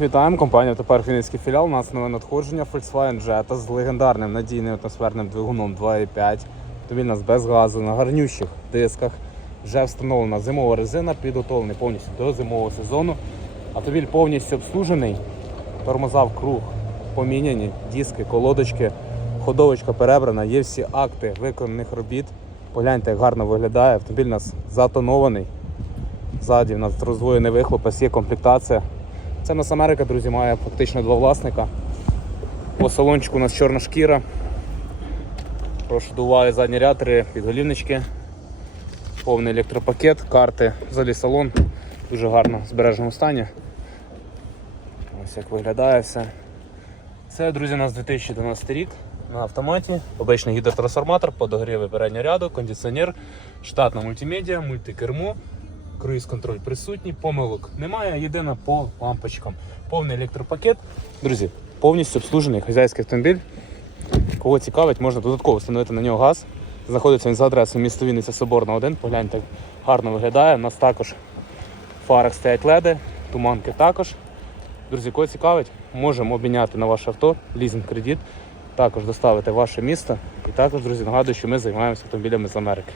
Вітаємо компанія тепер Хмельницький філіал. У нас нове надходження Volkswagen Jetta з легендарним надійним атмосферним двигуном 2.5. Автомобіль у нас без газу на гарнющих дисках. Вже встановлена зимова резина, підготовлений повністю до зимового сезону. Автомобіль повністю обслужений. Тормоза в круг поміняні, диски, колодочки, ходовочка перебрана, є всі акти виконаних робіт. Погляньте, як гарно виглядає. Автомобіль у нас затонований. Ззаді в нас роздвоєний вихлоп, є комплектація. Це нас Америка, друзі, має фактично два власника. По салончику у нас чорна шкіра. Прошу до уваги задні ряд, три підголівнички, повний електропакет, карти, взагалі салон дуже гарно в збереженому стані. Ось як виглядає все. Це, друзі, у нас 2012 рік на автоматі. Обичний гідротрансформатор, подогріви переднього ряду, кондиціонер, штатна мультимедіа, мультикермо, круїз-контроль присутній, помилок немає, єдине по лампочкам. Повний електропакет. Друзі, повністю обслужений хазяйський автомобіль. Кого цікавить, можна додатково встановити на нього газ. Знаходиться він за адресою місто Вінниця Соборна 1. Погляньте, гарно виглядає. У нас також в фарах стоять леди, туманки також. Друзі, кого цікавить, можемо обміняти на ваше авто, лізинг кредит, також доставити ваше місто. І також, друзі, нагадую, що ми займаємося автомобілями з Америки.